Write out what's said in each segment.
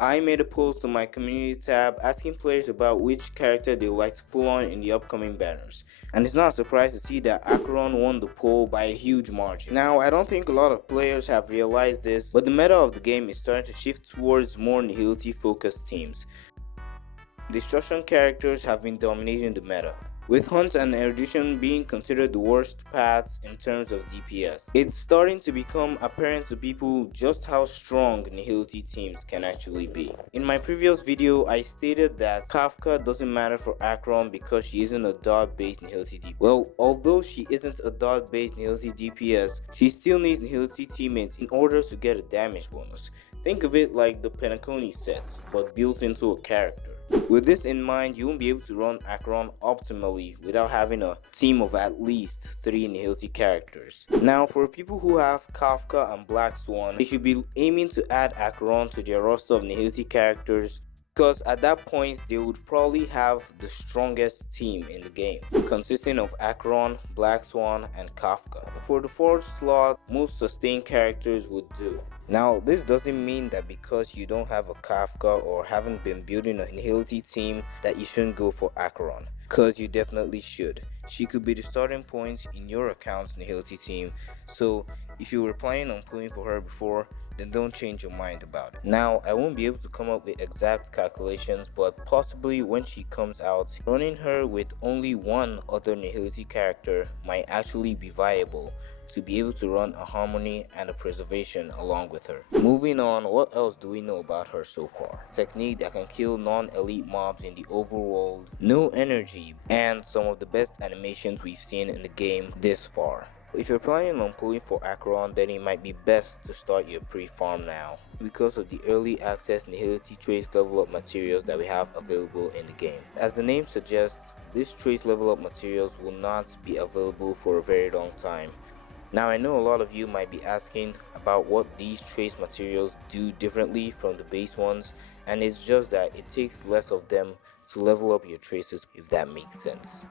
I made a post on my community tab asking players about which character they would like to pull on in the upcoming banners. And it's not a surprise to see that Acheron won the poll by a huge margin. Now, I don't think a lot of players have realized this, but the meta of the game is starting to shift towards more Nihility focused teams. Destruction characters have been dominating the meta, with Hunt and Erudition being considered the worst paths in terms of DPS. It's starting to become apparent to people just how strong Nihility teams can actually be. In my previous video, I stated that Kafka doesn't matter for Acheron because she isn't a dot-based Nihility DPS. Well, although she isn't a dot-based Nihility DPS, she still needs Nihility teammates in order to get a damage bonus. Think of it like the Penacony sets, but built into a character. With this in mind, you won't be able to run Acheron optimally without having a team of at least 3 Nihility characters. Now, for people who have Kafka and Black Swan, they should be aiming to add Acheron to their roster of Nihility characters, because at that point they would probably have the strongest team in the game, consisting of Acheron, Black Swan, and Kafka. For the fourth slot, most sustained characters would do. Now, this doesn't mean that because you don't have a Kafka or haven't been building a Nihility team that you shouldn't go for Acheron, because you definitely should. She could be the starting point in your account's Nihility team, so if you were planning on pulling for her before, then don't change your mind about it. Now, I won't be able to come up with exact calculations, but possibly when she comes out, running her with only one other Nihility character might actually be viable to be able to run a Harmony and a Preservation along with her. Moving on, what else do we know about her so far? Technique that can kill non-elite mobs in the overworld, no energy, and some of the best animations we've seen in the game this far. If you're planning on pulling for Acheron, then it might be best to start your pre-farm now, because of the early access Nihility trace level up materials that we have available in the game. As the name suggests, these trace level up materials will not be available for a very long time. Now, I know a lot of you might be asking about what these trace materials do differently from the base ones, and it's just that it takes less of them to level up your traces, if that makes sense.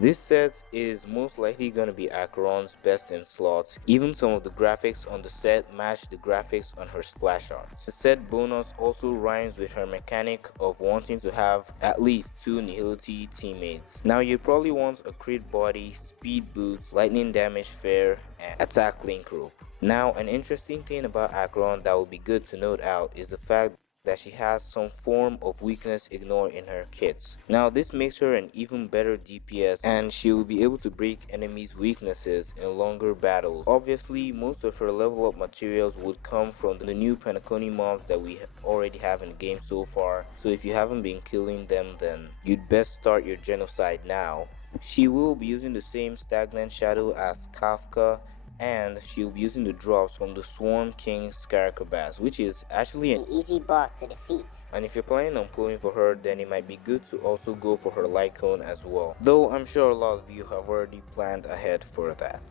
This set is most likely going to be Acheron's best in slots. Even some of the graphics on the set match the graphics on her splash art. The set bonus also rhymes with her mechanic of wanting to have at least 2 Nihility teammates. Now, you probably want a crit body, speed boots, lightning damage fair, and attack link rope. Now, an interesting thing about Acheron that would be good to note out is the fact that she has some form of weakness ignore in her kits. Now, this makes her an even better DPS, and she will be able to break enemies' weaknesses in longer battles. Obviously, most of her level up materials would come from the new Penacony mobs that we already have in the game so far, so if you haven't been killing them, then you'd best start your genocide now. She will be using the same stagnant shadow as Kafka, and she'll be using the drops from the Swarm King Scarabas, which is actually an easy boss to defeat. And if you're planning on pulling for her, then it might be good to also go for her light cone as well, though I'm sure a lot of you have already planned ahead for that.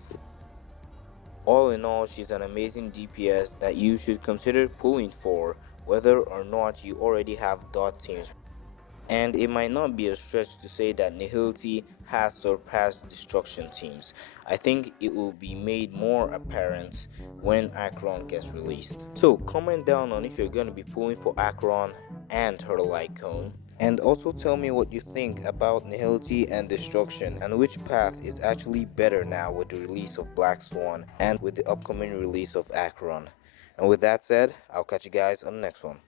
All in all, she's an amazing DPS that you should consider pulling for, whether or not you already have dot teams. And it might not be a stretch to say that Nihility has surpassed destruction teams. I think it will be made more apparent when Acheron gets released. So comment down on if you're going to be pulling for Acheron and her light cone. And also tell me what you think about Nihility and Destruction, and which path is actually better now with the release of Black Swan and with the upcoming release of Acheron. And with that said, I'll catch you guys on the next one.